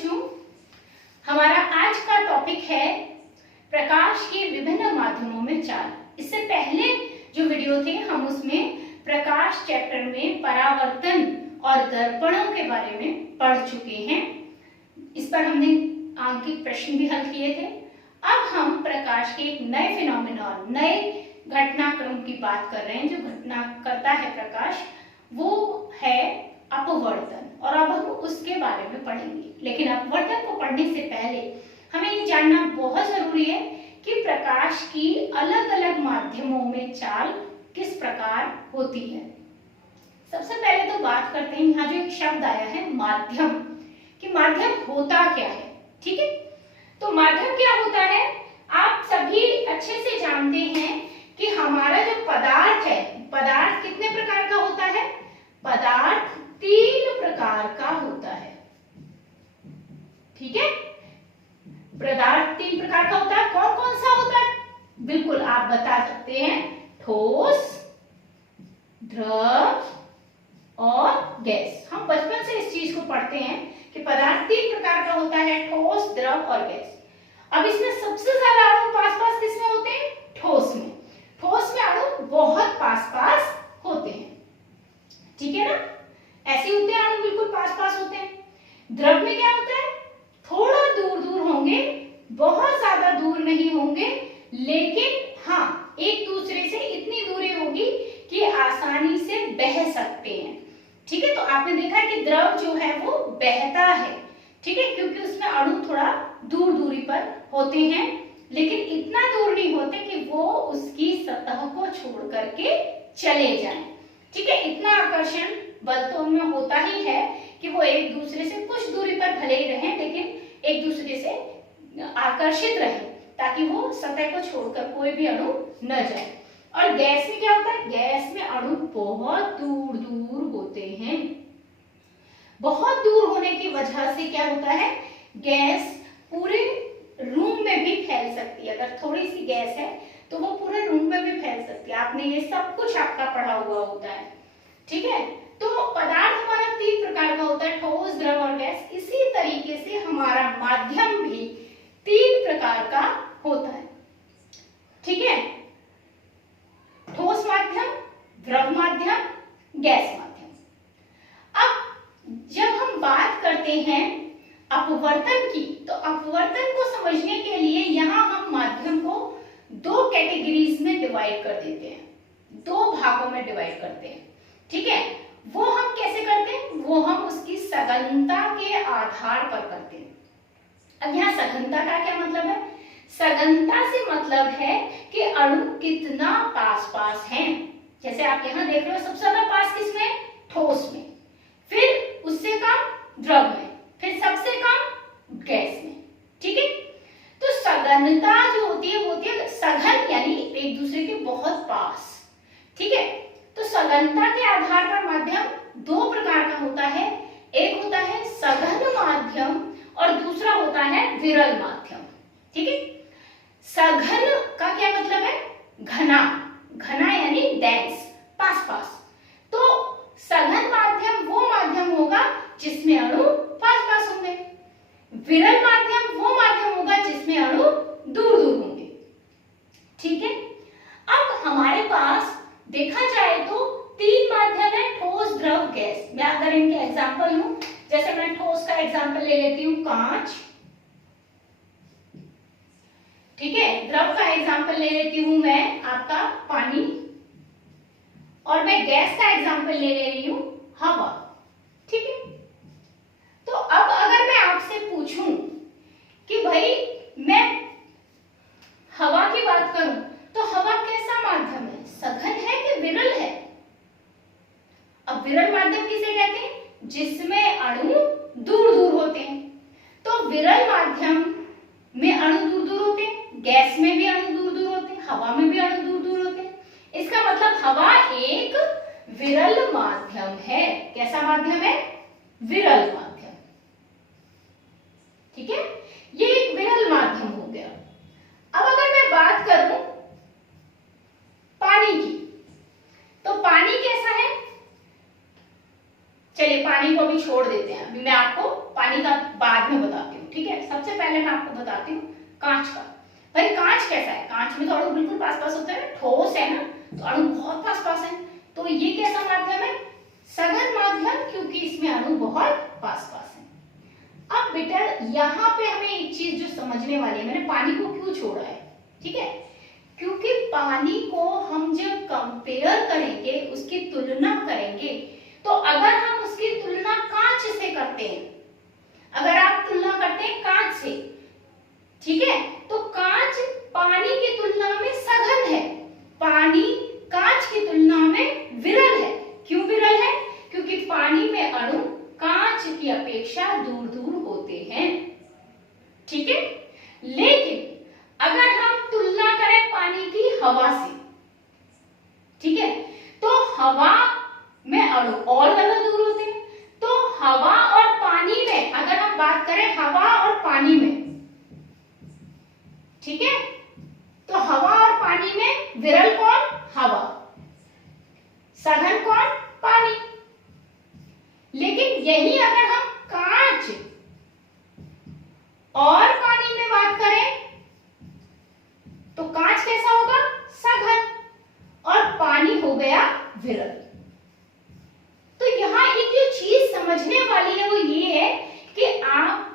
बच्चों, हमारा आज का टॉपिक है प्रकाश के विभिन्न माध्यमों में चाल। इससे पहले जो वीडियो थे हम उसमें प्रकाश चैप्टर में परावर्तन और दर्पणों के बारे में पढ़ चुके हैं। इस पर हमने आंकिक प्रश्न भी हल किए थे। अब हम प्रकाश के एक नए फिनोमिनॉन, नए घटनाक्रम की बात कर रहे हैं। जो घटना करता है प्रकाश वो है अपवर्तन, और अब हम उसके बारे में पढ़ेंगे। लेकिन अपवर्तन को पढ़ने से पहले हमें ये जानना बहुत जरूरी है कि प्रकाश की अलग अलग माध्यमों में चाल किस प्रकार होती है। सबसे पहले तो बात करते हैं, यहाँ जो एक शब्द आया है माध्यम, कि माध्यम होता क्या है। ठीक है, तो माध्यम क्या होता है, आप सभी अच्छे से जानते हैं कि हमारा जो पदार्थ है, पदार्थ कितने प्रकार का होता है? पदार्थ 3 प्रकार का होता है। ठीक है, पदार्थ 3 प्रकार का होता है। कौन कौन सा होता है? बिल्कुल आप बता सकते हैं, ठोस, द्रव और गैस। हम बचपन से इस चीज को पढ़ते हैं कि पदार्थ 3 प्रकार का होता है, ठोस, द्रव और गैस। अब इसमें सबसे ज्यादा अणु पास पास किसमें होते हैं? ठोस में। ठोस में अणु बहुत पास पास होते हैं। ठीक है ना, ऐसे होते हैं अणु, बिल्कुल पास पास होते हैं। द्रव में क्या होता है? थोड़ा दूर दूर होंगे, बहुत ज्यादा दूर नहीं होंगे, लेकिन हाँ एक दूसरे से इतनी दूरी होगी कि आसानी से बह सकते हैं। ठीक है, तो आपने देखा है कि द्रव जो है वो बहता है। ठीक है, क्योंकि उसमें अणु थोड़ा दूर दूरी पर होते हैं, लेकिन इतना दूर नहीं होते कि वो उसकी सतह को छोड़ करके चले जाएं। ठीक है, इतना आकर्षण बल तो उनमें होता ही है कि वो एक दूसरे से कुछ दूरी पर भले ही रहें, लेकिन एक दूसरे से आकर्षित रहे ताकि वो सतह को छोड़कर कोई भी अणु न जाए। और गैस में क्या होता है? गैस में अणु बहुत दूर दूर होते हैं। बहुत दूर होने की वजह से क्या होता है, गैस पूरे रूम में भी फैल सकती है। अगर थोड़ी सी गैस है तो वो पूरे रूम में भी फैल सकती है। आपने ये सब कुछ आपका पढ़ा हुआ होता है। ठीक है, तो पदार्थ हमारा 3 प्रकार का होता है, ठोस, द्रव और गैस। इसी तरीके से हमारा माध्यम भी 3 प्रकार का होता है। ठीक है, ठोस माध्यम, द्रव माध्यम, गैस माध्यम। अब जब हम बात करते हैं अपवर्तन की, तो अपवर्तन को समझने के लिए यहां हम माध्यम को 2 कैटेगरीज में डिवाइड कर देते हैं, 2 भागों में डिवाइड करते हैं। ठीक है, वो हम कैसे करते हैं? वो हम उसकी सघनता के आधार पर करते हैं। अब यहाँ सघनता का क्या मतलब है? सघनता से मतलब है कि अणु कितना पास पास हैं। जैसे आप यहाँ देख रहे हो, सबसे ज्यादा पास किसमें? ठोस में, फिर उससे कम द्रव में, फिर सबसे कम गैस में। ठीक है, तो सघनता जो होती है वो होती है सघन, यानी एक दूसरे के बहुत पास। ठीक है, तो सघनता के आधार पर माध्यम 2 प्रकार का होता है। एक होता है सघन माध्यम और दूसरा होता है विरल माध्यम। ठीक है, सघन का क्या मतलब है? घना, घना यानी डेंस, पास पास। तो सघन माध्यम वो माध्यम होगा जिसमें अणु पास पास होंगे। विरल माध्यम वो माध्यम होगा जिसमें अणु दूर दूर होंगे। ठीक है, अब हमारे पास देखा जाए तो 3 माध्यम है, ठोस, द्रव, गैस। मैं अगर इनके एग्जांपल लूं, जैसे मैं ठोस का एग्जांपल ले लेती हूं, कांच। ठीक है, द्रव का एग्जांपल ले लेती हूं मैं आपका पानी, और मैं गैस का एग्जांपल ले रही हूं हवा। ठीक है, तो अब अगर मैं आपसे पूछूं कि भाई मैं हवा की बात करूं, तो हवा कैसा माध्यम है? सघन है कि विरल है? अब विरल माध्यम किसे कहते हैं? जिसमें अणु दूर दूर होते हैं। तो विरल माध्यम में अणु दूर दूर होते हैं, गैस में भी अणु दूर दूर होते हैं, हवा में भी अणु दूर दूर होते हैं। इसका मतलब हवा एक विरल माध्यम है। कैसा माध्यम है? विरल माध्यम। ठीक है, ये एक विरल माध्यम हो गया। अब अगर मैं बात करूं पानी की, तो पानी कैसा है? चलिए पानी को अभी छोड़ देते हैं, अभी मैं आपको पानी का बाद में बता सबसे पहले मैं आपको बताती हूँ कांच का। भाई कांच कैसा है, कांच में तो अणु बिल्कुल पास पास होते हैं, ठोस है ना, तो अणु बहुत पास पास है, तो ये कैसा माध्यम है, सघन माध्यम, क्योंकि इसमें अणु बहुत पास पास है। अब बेटा यहाँ पे हमें एक चीज जो समझने वाली है, मैंने पानी को क्यों छोड़ा है, ठीक है, क्योंकि पानी को हम जब कंपेयर करेंगे, उसकी तुलना करेंगे, तो अगर हम उसकी तुलना कांच से करते हैं, अगर आप तुलना करते हैं कांच से, ठीक है, तो कांच पानी की तुलना में सघन है, पानी कांच की तुलना में विरल है। क्यों विरल है, क्योंकि पानी में अणु कांच की अपेक्षा दूर दूर होते हैं, ठीक है। लेकिन अगर हम तुलना करें पानी की हवा से, ठीक है, तो हवा में अणु और ज्यादा दूर होते हैं, तो हवा और पानी में अगर हम बात करें हवा और पानी में, ठीक है, तो हवा और पानी में विरल कौन, हवा, सघन कौन, पानी। लेकिन यही अगर हम कांच और पानी में बात करें, तो कांच कैसा होगा, सघन, और पानी हो गया विरल। तो यहां एक जो चीज समझने वाली है वो ये है कि आप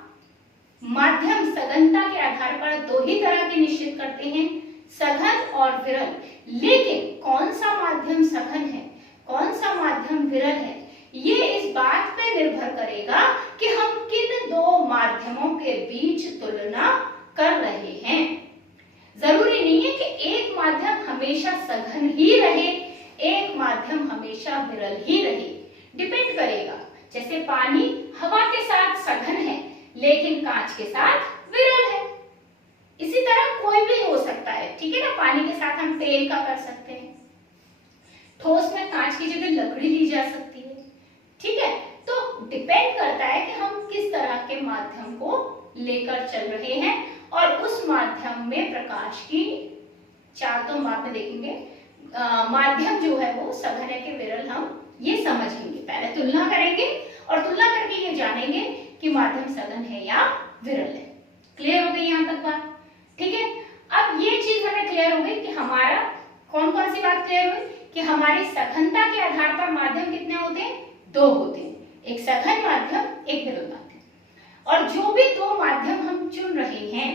माध्यम सघनता के आधार पर दो ही तरह के निश्चित करते हैं, सघन और विरल। लेकिन कौन सा माध्यम सघन है, कौन सा माध्यम विरल है, ये इस बात पे निर्भर करेगा कि हम किन दो माध्यमों के बीच तुलना कर रहे हैं। जरूरी नहीं है कि एक माध्यम हमेशा सघन ही रहे, एक माध्यम हमेशा विरल ही रहे, डिपेंड करेगा। जैसे पानी हवा के साथ सघन है लेकिन कांच के साथ विरल है, इसी तरह कोई भी हो सकता है, ठीक है ना। पानी के साथ हम तेल का कर सकते हैं, ठोस में कांच की जगह लकड़ी ली जा सकती है, ठीक है। तो डिपेंड करता है कि हम किस तरह के माध्यम को लेकर चल रहे हैं, और उस माध्यम में प्रकाश की चाल तो हम बाद में देखेंगे, माध्यम जो है वो सघन है कि विरल, हम ये समझेंगे, पहले तुलना करेंगे और तुलना करके ये जानेंगे कि माध्यम सघन है या विरल है। क्लियर हो गई यहाँ तक बात, ठीक है। अब ये चीज हमें क्लियर हो गई कि हमारा कौन कौन सी बात क्लियर हुई कि हमारी सघनता के आधार पर माध्यम कितने होते हैं, दो होते हैं, एक सघन माध्यम, एक विरल माध्यम। और जो भी दो माध्यम हम चुन रहे हैं,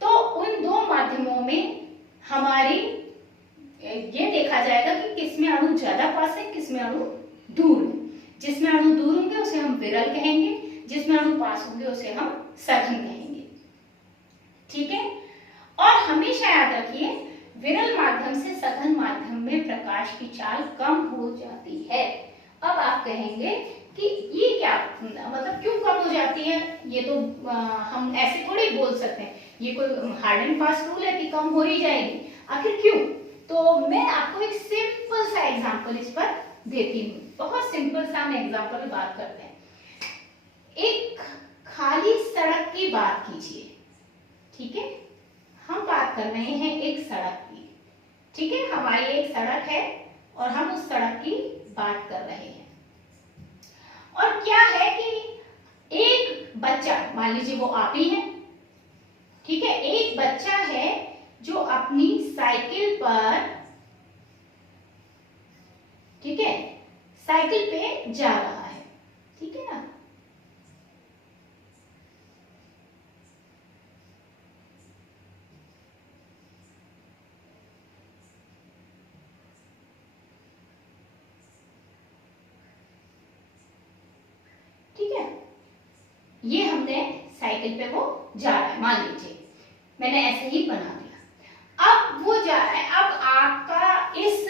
तो उन दो माध्यमों में हमारी ये देखा जाएगा कि किसमें अणु ज्यादा पास है, किसमें अणु दूर है। जिसमें अणु दूर होंगे उसे हम विरल कहेंगे, जिसमें अणु पास होंगे उसे हम सघन कहेंगे, ठीक है। और हमेशा याद रखिए, विरल माध्यम से सघन माध्यम में प्रकाश की चाल कम हो जाती है। अब आप कहेंगे कि ये क्या मतलब क्यों कम हो जाती है, ये तो हम ऐसे थोड़ी बोल सकते हैं, ये कोई हार्ड एंड फास्ट रूल है कि कम हो ही जाएगी, आखिर क्यों। तो मैं आपको एक सिंपल सा एग्जांपल इस पर देती हूँ, बहुत सिंपल सा हम एग्जांपल बात करते हैं। एक खाली सड़क की बात कीजिए, ठीक है, हम बात कर रहे हैं एक सड़क की, ठीक है, हमारी एक सड़क है और हम उस सड़क की बात कर रहे हैं। और क्या है कि एक बच्चा, मान लीजिए वो आप ही है, ठीक है, एक बच्चा है जो अपनी साइकिल पर, ठीक है, साइकिल पे जा रहा है, ठीक है ना। ठीक है, ये हमने साइकिल पे वो जा रहा है, मान लीजिए मैंने ऐसे ही बना दिया। अब वो जा रहा है, अब आपका इस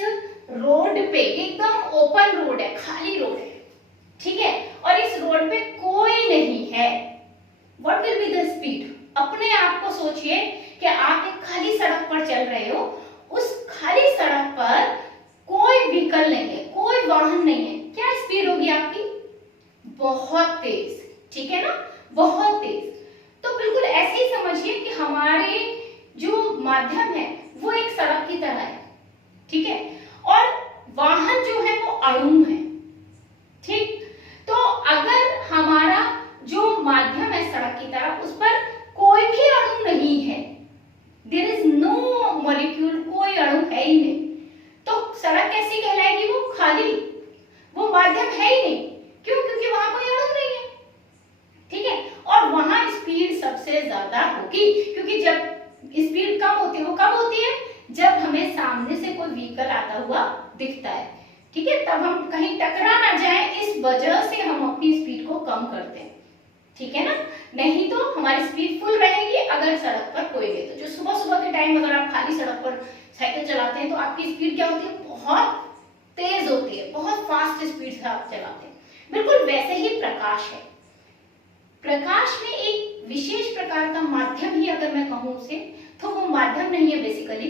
रोड पे एकदम ओपन रोड है, खाली रोड है, ठीक है, और इस रोड पे कोई नहीं है। What will be the speed, अपने आप को सोचिए कि आप एक खाली सड़क पर चल रहे हो, उस खाली सड़क पर कोई व्हीकल नहीं है, कोई वाहन नहीं है, क्या स्पीड होगी आपकी, बहुत तेज, ठीक है ना, बहुत तेज। तो बिल्कुल ऐसे ही समझिए कि हमारे जो माध्यम है वो एक सड़क की तरह है, ठीक है, और वाहन जो है वो अणु है, ठीक। तो अगर हमारा जो माध्यम है सड़क की तरह, उस पर सबसे ज्यादा होगी, क्योंकि जब स्पीड कम होती है वो कब होती है, जब हमें सामने से कोई व्हीकल आता हुआ दिखता है, ठीक है, तब हम कहीं टकरा ना जाए, इस वजह से हम अपनी स्पीड को कम करते हैं, ठीक है ना। नहीं तो हमारी स्पीड फुल रहेगी अगर सड़क पर कोई भी, तो जो सुबह सुबह के टाइम अगर आप खाली सड़क पर साइकिल चलाते हैं तो आपकी स्पीड क्या होती है, बहुत तेज होती है, बहुत फास्ट स्पीड से आप चलाते हैं। बिल्कुल वैसे ही प्रकाश है। प्रकाश में एक विशेष प्रकार का माध्यम ही अगर मैं कहूं उसे, तो वो माध्यम नहीं है बेसिकली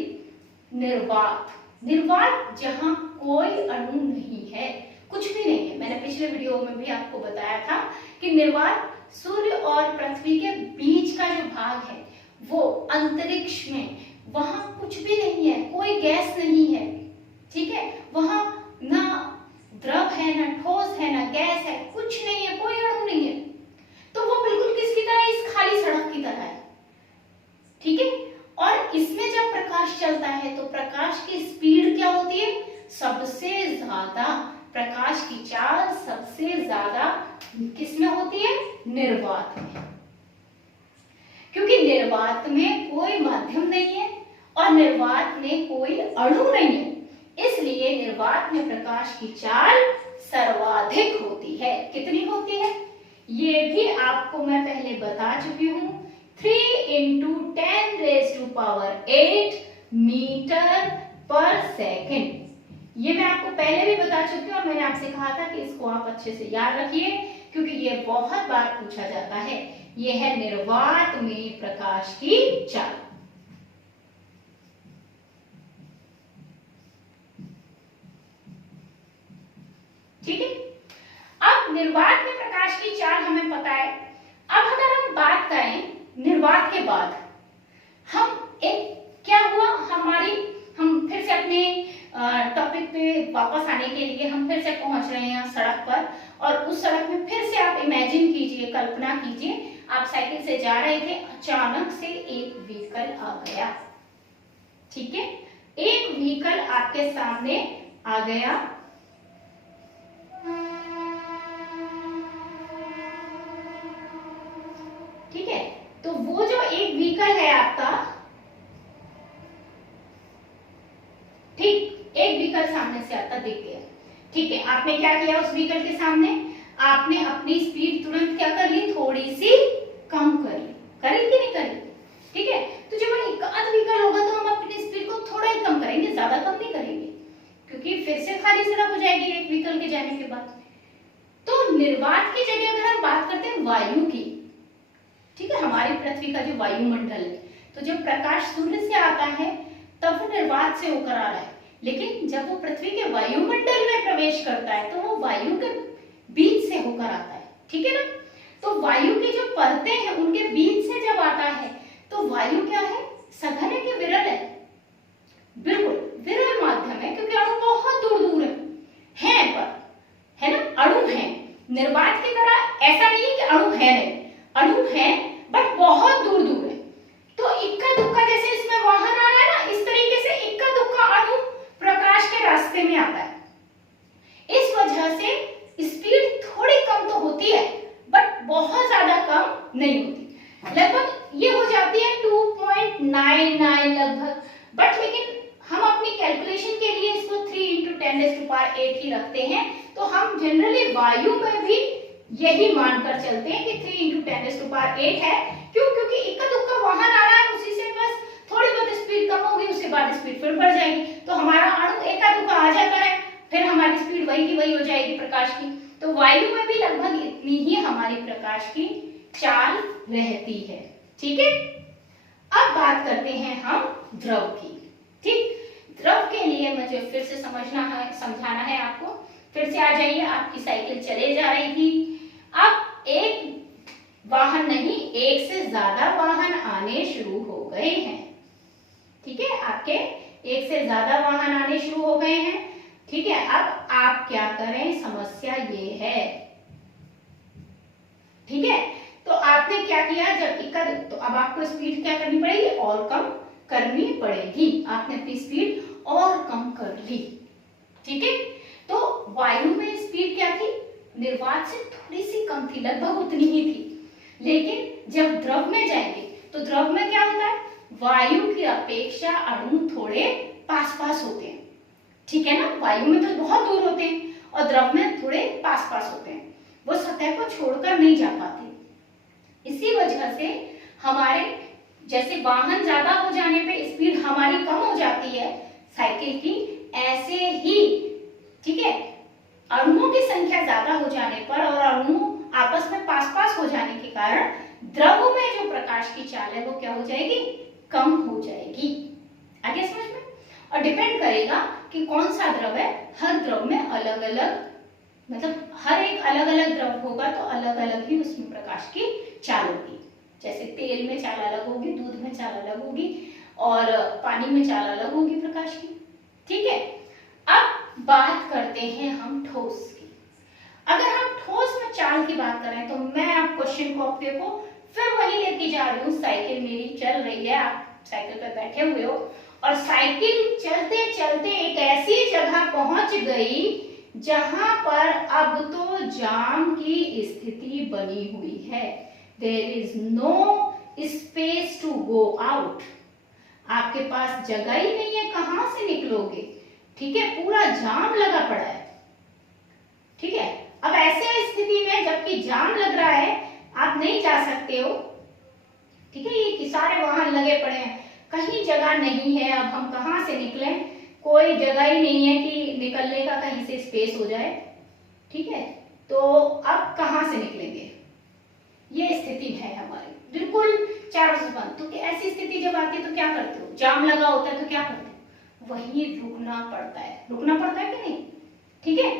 निर्वात। निर्वात जहां कोई अणु नहीं है, कुछ भी नहीं है। मैंने पिछले वीडियो में भी आपको बताया था कि निर्वात सूर्य और पृथ्वी के बीच का जो भाग है, वो अंतरिक्ष में, वहां कुछ भी नहीं है, कोई गैस नहीं है, ठीक है, वहां ना द्रव है, ना ठोस है, ना गैस है, कुछ नहीं है, कोई अणु नहीं है। तो वो बिल्कुल किसकी तरह है, इस खाली सड़क की तरह है, ठीक है। और इसमें जब प्रकाश चलता है तो प्रकाश की स्पीड क्या होती है, सबसे ज्यादा, प्रकाश की चाल सबसे ज्यादा किसमें होती है, निर्वात में, क्योंकि निर्वात में कोई माध्यम नहीं है और निर्वात में कोई अणु नहीं है, इसलिए निर्वात में प्रकाश की चाल सर्वाधिक होती है। कितनी होती है, ये भी आपको मैं पहले बता चुकी हूं, 3 × 10⁸ मीटर पर सेकेंड। ये मैं आपको पहले भी बता चुकी हूँ और मैंने आपसे कहा था कि इसको आप अच्छे से याद रखिए, क्योंकि ये बहुत बार पूछा जाता है। ये है निर्वात में प्रकाश की चाल। ठीक है, अब निर्वात में प्रकाश की चाल हमें पता है। अब अगर हम बात करें निर्वात के बाद, हम एक क्या हुआ, हम फिर से अपने टॉपिक पे वापस आने के लिए हम फिर से पहुंच रहे हैं सड़क पर, और उस सड़क में फिर से आप इमेजिन कीजिए, कल्पना कीजिए, आप साइकिल से जा रहे थे, अचानक से एक व्हीकल आ गया, ठीक है, एक व्हीकल आपके सामने आ गया, ठीक है। तो वो जो एक व्हीकल है आपका, ठीक, एक व्हीकल सामने से आता दिख गया, ठीक है, आपने क्या किया, उस व्हीकल के सामने आपने अपनी स्पीड तुरंत क्या कर ली, थोड़ी सी कम कर ली, करी कि नहीं करी, ठीक है। तो जब एक आध व्हीकल होगा तो हम अपनी स्पीड को थोड़ा ही कम करेंगे, ज्यादा कम नहीं करेंगे, क्योंकि फिर से खाली सड़क हो जाएगी एक व्हीकल के जाने के बाद। तो निर्वात की जगह अगर हम बात करते हैं वायु की, ठीक है, हमारी पृथ्वी का जो वायुमंडल है, तो जब प्रकाश सूर्य से आता है तब वो निर्वात से होकर आ रहा है, लेकिन जब वो पृथ्वी के वायुमंडल में प्रवेश करता है तो वो वायु के बीच से होकर आता है, ठीक है ना। तो वायु की जो परतें हैं उनके बीच से जब आता है तो वायु क्या है, सघन है कि विरल है, बिल्कुल विरल माध्यम है, क्योंकि अणु बहुत दूर दूर है पर, है ना, अणु है। निर्वात की तरह ऐसा नहीं है कि अणु है नहीं, अणु है बट बहुत दूर दूर है। तो इक्का दुक्का जैसे इसमें वाहन आ रहा है ना, इस तरीके से इक्का दुक्का अणु प्रकाश के रास्ते में आता है। इस वजह से स्पीड थोड़ी कम तो होती है बट बहुत ज्यादा कम नहीं होती, लगभग ये हो जाती है 2.99 लगभग, बट लेकिन हम अपनी कैलकुलेशन के लिए इसको 3 × 10⁸ ही रखते हैं। तो हम जनरली वायु में भी यही मानकर चलते हैं कि 3 × 10⁸ है। क्यों, क्योंकि इक्का दुक्का वाहन आ रहा है, उसी से बस थोड़ी बहुत स्पीड कम होगी, उसके बाद स्पीड फिर बढ़ जाएगी, तो हमारा अणु इक्का दुक्का आ जाता है, फिर हमारी स्पीड वही की वही हो जाएगी प्रकाश की। तो वायु में भी लगभग इतनी ही हमारी प्रकाश की चाल रहती है, ठीक है। अब बात करते हैं हम द्रव की, ठीक। द्रव के लिए मुझे फिर से समझाना है आपको, फिर से आ जाइए, आपकी साइकिल चले जा रही थी, अब एक वाहन नहीं, एक से ज्यादा वाहन आने शुरू हो गए हैं, ठीक है, आपके एक से ज्यादा वाहन आने शुरू हो गए हैं, ठीक है। अब आप क्या करें, समस्या ये है, ठीक है। तो आपने क्या किया, जब इक्का, तो अब आपको स्पीड क्या करनी पड़ेगी, और कम करनी पड़ेगी, आपने अपनी स्पीड और कम कर ली, ठीक है। तो वायु में स्पीड क्या थी, निर्वात से थोड़ी सी कम थी, लगभग उतनी ही थी, लेकिन जब द्रव में जाएंगे तो द्रव में क्या होता है, वायु की अपेक्षा अणु थोड़े पास पास होते हैं, ठीक है ना। वायु में तो बहुत दूर होते हैं और द्रव में थोड़े पास पास होते हैं, वो सतह को छोड़कर नहीं जा पाते। इसी वजह से हमारे जैसे वाहन ज्यादा हो जाने पे स्पीड हमारी कम हो जाती है साइकिल की, ऐसे ही ठीक है अणुओं की संख्या ज्यादा हो जाने पर और अणु आपस में पास पास हो जाने के कारण द्रव में जो प्रकाश की चाल है वो क्या हो जाएगी, कम हो जाएगी। आगे समझ में। और डिपेंड करेगा कि कौन सा द्रव है, हर द्रव में अलग अलग, मतलब हर एक अलग अलग द्रव होगा तो अलग अलग ही उसमें प्रकाश की चाल होगी। जैसे तेल में चाल अलग होगी, दूध में चाल अलग होगी और पानी में चाल अलग होगी प्रकाश की, ठीक है। अब बात करते हैं हम ठोस की। अगर हम ठोस में चाल की बात करें तो मैं आप क्वेश्चन को अपने को फिर वही लेके जा रही हूँ। साइकिल मेरी चल रही है, आप साइकिल पे बैठे हुए हो और साइकिल चलते चलते एक ऐसी जगह पहुंच गई जहां पर अब तो जाम की स्थिति बनी हुई है। There is no space to go out, आपके पास जगह ही नहीं है, कहां से निकलोगे, ठीक है, पूरा जाम लगा पड़ा है, ठीक है। अब ऐसे स्थिति में जबकि जाम लग रहा है आप नहीं जा सकते हो, ठीक है, ये सारे वाहन लगे पड़े हैं, कहीं जगह नहीं है, अब हम कहां से निकलें, कोई जगह ही नहीं है कि निकलने का कहीं से स्पेस हो जाए, ठीक है। तो अब कहां से निकलेंगे, ये स्थिति है हमारी बिल्कुल चारों से बंद। तो ऐसी स्थिति जब आती है तो क्या करते हो, जाम लगा होता है तो क्या करते हो, वहीं रुकना पड़ता है, रुकना पड़ता है कि नहीं, ठीक है।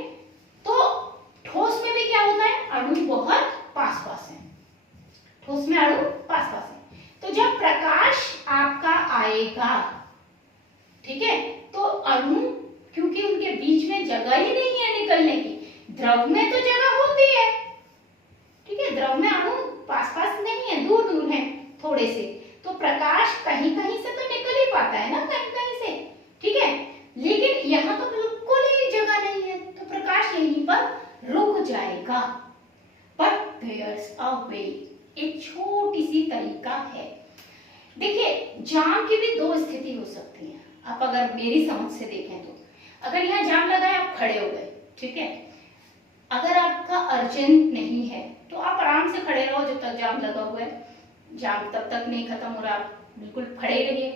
तो ठोस में भी क्या होता है, अणु बहुत पास पास है, ठोस में अणु पास पास है। तो जब प्रकाश आपका आएगा, ठीक है, तो अणु क्योंकि उनके बीच में जगह ही नहीं है निकलने की, द्रव में तो जगह होती है, ठीक है, द्रव में अणु पास पास नहीं है, दूर दूर है थोड़े से, तो प्रकाश कहीं कहीं से तो निकल ही पाता है ना, कहीं कहीं से, ठीक है। लेकिन यहाँ तो बिल्कुल ही जगह नहीं है तो प्रकाश यहीं पर रुक जाएगा। बट देयर्स अ वे, एक छोटी सी तरीका है। देखिए जाम की भी दो स्थिति हो सकती है, आप अगर मेरी समझ से देखें तो, अगर यहाँ जाम लगा है आप खड़े हो गए, ठीक है, अगर आपका अर्जेंट नहीं है तो आप आराम से खड़े रहो जब तक जाम लगा हुआ है, जाम तब तक नहीं खत्म हो रहा, आप बिल्कुल खड़े रहिए,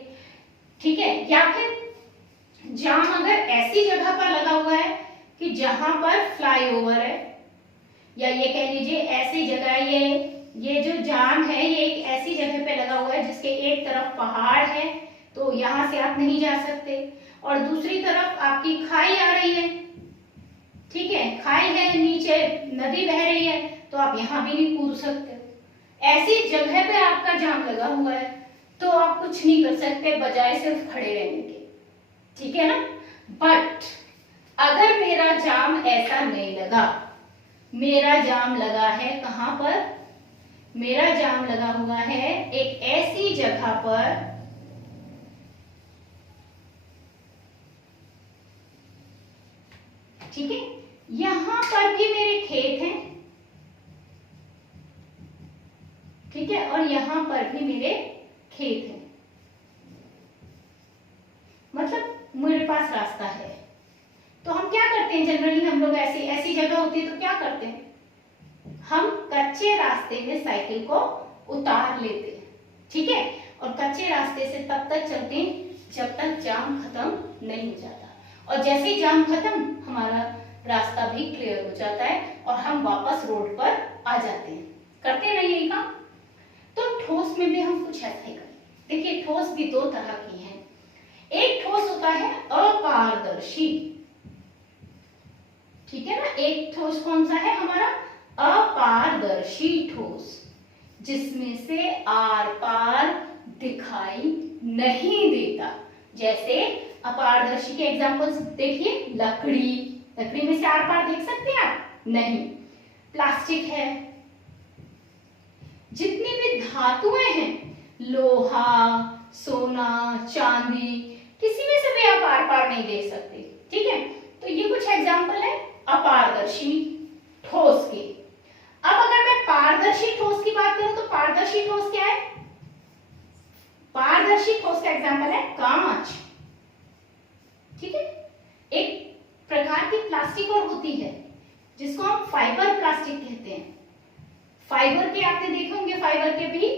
ठीक है। या फिर जाम अगर ऐसी जगह पर लगा हुआ है कि जहां पर फ्लाईओवर है, या ये कह लीजिए ऐसी जगह, ये जो जाम है ये एक ऐसी जगह पे लगा हुआ है जिसके एक तरफ पहाड़ है तो यहाँ से आप नहीं जा सकते, और दूसरी तरफ आपकी खाई आ रही है, ठीक है, खाई है, नीचे नदी बह रही है तो आप यहाँ भी नहीं कूद सकते। ऐसी जगह पे आपका जाम लगा हुआ है तो आप कुछ नहीं कर सकते बजाय सिर्फ खड़े रहने के, ठीक है ना। बट अगर मेरा जाम ऐसा नहीं लगा, मेरा जाम लगा है कहां पर, मेरा जाम लगा हुआ है एक ऐसी जगह पर ठीक है, यहां पर भी मेरे खेत हैं, ठीक है, और यहां पर भी मेरे खेत हैं, मतलब मेरे पास रास्ता है। तो हम क्या करते हैं जनरली, हम लोग ऐसी जगह होती है तो क्या करते हैं, हम कच्चे रास्ते में साइकिल को उतार लेते हैं, ठीक है, और कच्चे रास्ते से तब तक चलते हैं जब तक जाम खत्म नहीं हो जाता, और जैसे ही जाम खत्म हमारा रास्ता भी क्लियर हो जाता है और हम वापस रोड पर आ जाते हैं। करते हैं ना यही काम। तो ठोस में भी हम कुछ ऐसा ही करें। देखिए ठोस भी दो तरह की है, एक ठोस होता है अपारदर्शी, ठीक है ना, एक ठोस कौन सा है हमारा, अपारदर्शी ठोस, जिसमें से आर पार दिखाई नहीं देता। जैसे अपारदर्शी के एग्जांपल्स देखिए, लकड़ी, लकड़ी में से आर पार देख सकते हैं आप, नहीं। प्लास्टिक है, जितनी भी धातुएं हैं, लोहा, सोना, चांदी, किसी में से भी आप आर पार नहीं देख सकते, ठीक है। तो ये कुछ एग्जांपल है अपारदर्शी ठोस के। अब अगर मैं पारदर्शी ठोस की की बात करूं तो पारदर्शी ठोस क्या है? पारदर्शी ठोस का एग्जांपल है कांच। ठीक है, एक प्रकार की प्लास्टिक और होती है जिसको हम फाइबर प्लास्टिक कहते हैं। फाइबर के आपने देखे होंगे, फाइबर के भी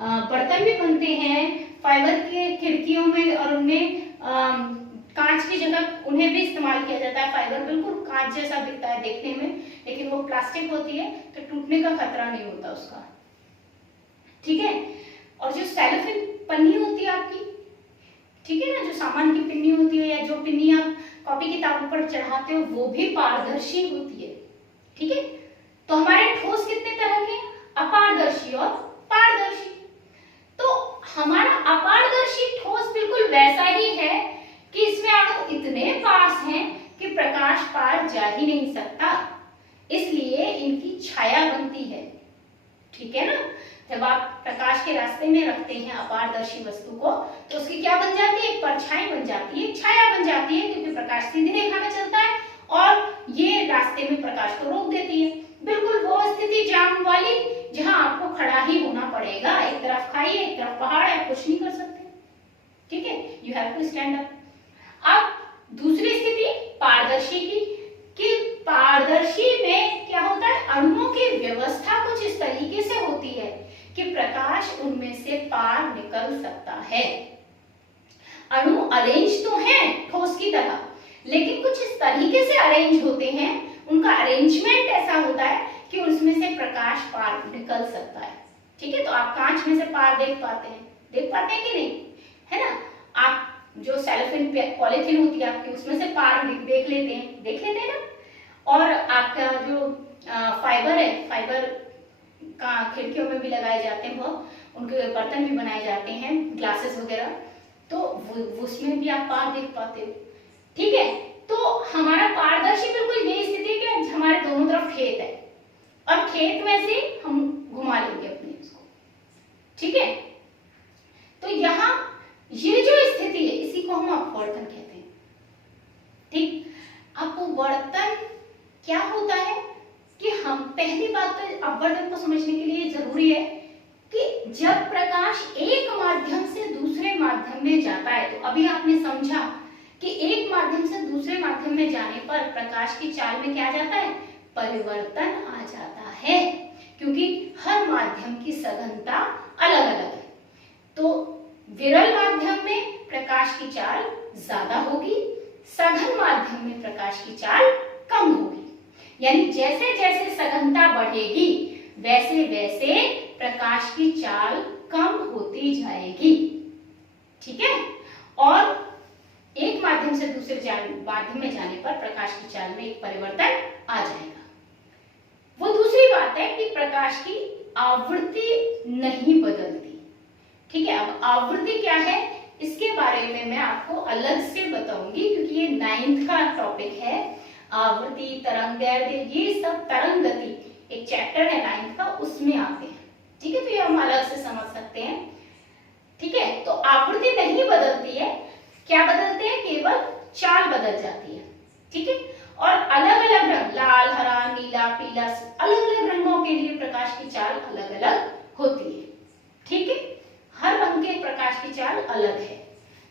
बर्तन भी बनते हैं, फाइबर के खिड़कियों में और उनमें कांच की जगह उन्हें भी इस्तेमाल किया जाता है। फाइबर बिल्कुल कांच जैसा दिखता है देखने में, लेकिन वो प्लास्टिक होती है तो टूटने का खतरा नहीं होता उसका। ठीक है, और जो सेलोफेन पन्नी होती है आपकी, ठीक है ना, जो सामान की पिन्नी होती है या जो पिन्नी आप कॉपी किताबों पर चढ़ाते हो वो भी पारदर्शी होती है। ठीक है, तो हमारे ठोस कितने तरह के? अपारदर्शी और पारदर्शी। तो हमारा अपारदर्शी ठोस बिल्कुल वैसा ही है कि इसमें अणु इतने पास हैं कि प्रकाश पार जा ही नहीं सकता, इसलिए इनकी छाया बनती है। ठीक है ना, जब आप प्रकाश के रास्ते में रखते हैं अपारदर्शी वस्तु को तो उसकी क्या बन जाती है? एक परछाई बन जाती है, छाया बन जाती है, क्योंकि प्रकाश सीधी रेखा में चलता है और ये रास्ते में प्रकाश को रोक देती है। बिल्कुल वो स्थिति जाम वाली जहां आपको खड़ा ही होना पड़ेगा, एक तरफ खाई है एक तरफ पहाड़ है, आप कुछ नहीं कर सकते। ठीक है, you have to stand up. अब दूसरी स्थिति पारदर्शी की, कि पारदर्शी में क्या होता है? अणुओं की व्यवस्था कुछ इस तरीके से होती है कि प्रकाश उनमें से पार निकल सकता है। अणु अरेंज तो हैं ठोस की तरह, लेकिन कुछ इस तरीके से अरेंज होते हैं, उनका अरेंजमेंट ऐसा होता है कि उसमें से प्रकाश पार निकल सकता है। ठीक है, तो आप कांच में से पार देख पाते हैं कि नहीं? है ना, आप जो सेलोफेन पॉलीथीन होती है आपकी, उसमें से पार देख लेते हैं ना। और आपका जो फाइबर है, फाइबर का खिड़कियों में भी लगाए जाते हैं, वो उनके बर्तन भी बनाए जाते हैं, ग्लासेस वगैरह, तो उसमें भी आप पार देख पाते हो। ठीक है, तो हमारा पारदर्शी बिल्कुल ये स्थिति है कि हमारे दोनों तरफ खेत है और खेत में से हम घुमा लेंगे अपने उसको। ठीक है, तो यहाँ ये जो स्थिति है इसी को हम अपवर्तन कहते हैं। ठीक, अपवर्तन क्या होता है कि हम पहली बात तो अपवर्तन को समझने के लिए जरूरी है कि जब प्रकाश एक माध्यम से दूसरे माध्यम में जाता है, तो अभी आपने समझा कि एक माध्यम से दूसरे माध्यम में जाने पर प्रकाश की चाल में क्या आ जाता है? परिवर्तन आ जाता है, क्योंकि हर माध्यम की सघनता अलग अलग है। तो विरल माध्यम में प्रकाश की चाल ज्यादा होगी, सघन माध्यम में प्रकाश की चाल कम होगी। यानी जैसे जैसे सघनता बढ़ेगी वैसे वैसे प्रकाश की चाल कम होती जाएगी। ठीक है, और एक माध्यम से दूसरे माध्यम में जाने पर प्रकाश की चाल में एक परिवर्तन आ जाएगा। वो दूसरी बात है कि प्रकाश की आवृत्ति नहीं बदलती। ठीक है, अब आवृत्ति क्या है इसके बारे में मैं आपको अलग से बताऊंगी, क्योंकि ये 9th का टॉपिक है। आवृत्ति, तरंगदैर्घ्य, ये सब तरंग गति एक चैप्टर है 9th का, उसमें आते हैं। ठीक है, तो ये हम अलग से समझ सकते हैं। ठीक है, तो आवृत्ति नहीं बदलती है, क्या बदलते हैं? केवल चाल बदल जाती है। ठीक है, और अलग अलग रंग, लाल, हरा, नीला, पीला, अलग अलग रंगों के लिए प्रकाश की चाल अलग अलग होती है। ठीक है, हर रंग के प्रकाश की चाल अलग है।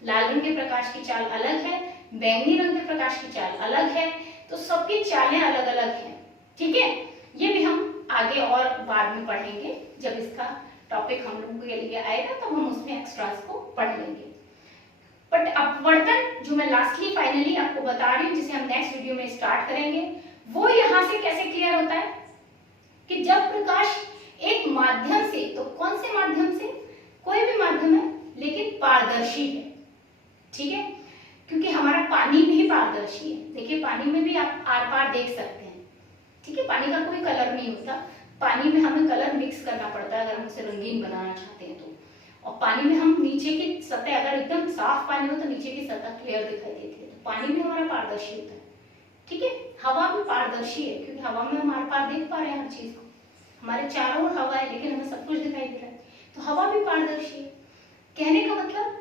लाल रंग के प्रकाश की चाल अलग है, बैंगनी रंग के प्रकाश की चाल अलग है, तो सबकी चालें अलग अलग हैं। ठीक है, ये भी हम आगे और बाद में पढ़ेंगे, जब इसका टॉपिक हम लोगों के लिए आएगा तब हम उसमें एक्स्ट्रास को पढ़ लेंगे। बट अपवर्तन जो मैं लास्टली फाइनली आपको बता रही हूँ, जिसे हम नेक्स्ट वीडियो में स्टार्ट करेंगे, वो यहाँ से कैसे क्लियर होता है कि जब प्रकाश एक माध्यम से, तो कौन से माध्यम से? कोई भी माध्यम है लेकिन पारदर्शी है। ठीक है, क्योंकि हमारा पानी भी पारदर्शी है। देखिए, पानी में भी आप आर पार देख सकते हैं। ठीक है, पानी का कोई कलर नहीं होता, पानी में हमें कलर मिक्स करना पड़ता है अगर हम उसे रंगीन बनाना चाहते हैं तो। और पानी में हम नीचे की सतह, अगर एकदम साफ पानी हो तो नीचे की सतह क्लियर दिखाई देती है, तो पानी भी हमारा पारदर्शी होता है। ठीक है, हवा भी पारदर्शी है, क्योंकि हवा में हम आर पार देख पा रहे हैं हर चीज को, हमारे चारों ओर हवा है लेकिन हमें सब कुछ दिखाई दे रहा है, तो हवा भी पारदर्शी है। कहने का मतलब,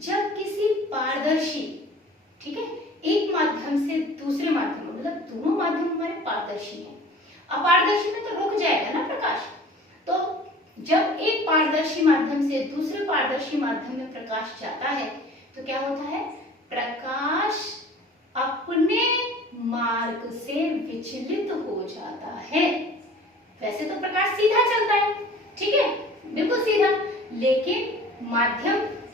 जब किसी पारदर्शी, ठीक है, एक माध्यम से दूसरे माध्यम, मतलब दोनों माध्यम हमारे पारदर्शी हैं, अपारदर्शी में तो रुक जाएगा ना प्रकाश, तो जब एक पारदर्शी माध्यम से दूसरे पारदर्शी माध्यम में प्रकाश जाता है तो क्या होता है, प्रकाश अपने मार्ग से विचलित हो जाता है। वैसे तो प्रकाश सीधा चलता है, ठीक है, बिल्कुल सीधा, लेकिन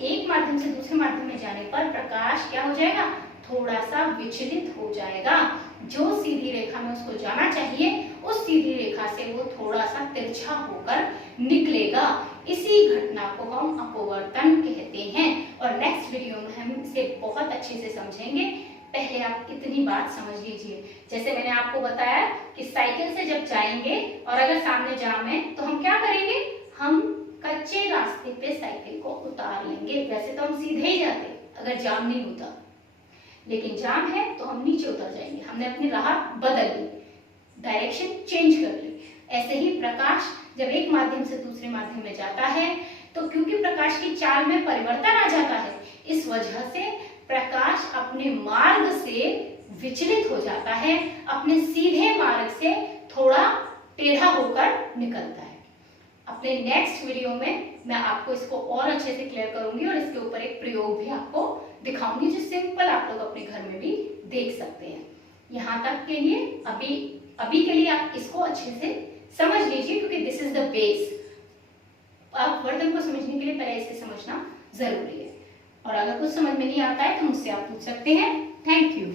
एक माध्यम से दूसरे माध्यम में जाने पर प्रकाश क्या हो जाएगा, थोड़ा सा विचलित हो जाएगा। जो सीधी रेखा में उसको जाना चाहिए उस सीधी रेखा से वो थोड़ा सा तिरछा होकर निकलेगा। इसी घटना को हम अपवर्तन कहते हैं और नेक्स्ट वीडियो में हम इसे बहुत अच्छे से समझेंगे। पहले आप इतनी बात समझ लीजिए, जैसे मैंने आपको बताया कि साइकिल से जब जाएंगे और अगर सामने जाम है तो हम क्या करेंगे, हम कच्चे रास्ते पे साइकिल को उतार लेंगे। वैसे तो हम सीधे ही जाते अगर जाम नहीं होता, लेकिन जाम है तो हम नीचे उतर जाएंगे। हमने अपनी राह बदल ली, डायरेक्शन चेंज कर ली। ऐसे ही प्रकाश जब एक माध्यम से दूसरे माध्यम में जाता है तो क्योंकि प्रकाश की चाल में परिवर्तन आ जाता है, इस वजह से प्रकाश अपने मार्ग से विचलित हो जाता है, अपने सीधे मार्ग से थोड़ा टेढ़ा होकर निकलता है। अपने नेक्स्ट वीडियो में मैं आपको इसको और अच्छे से क्लियर करूंगी और इसके ऊपर एक प्रयोग भी आपको दिखाऊंगी जो सिंपल आप लोग अपने घर में भी देख सकते हैं। यहाँ तक के लिए अभी के लिए आप इसको अच्छे से समझ लीजिए क्योंकि दिस इज द बेस। अपवर्तन को समझने के लिए पहले इसे समझना जरूरी है और अगर कुछ समझ में नहीं आता है तो मुझसे आप पूछ सकते हैं। Thank you.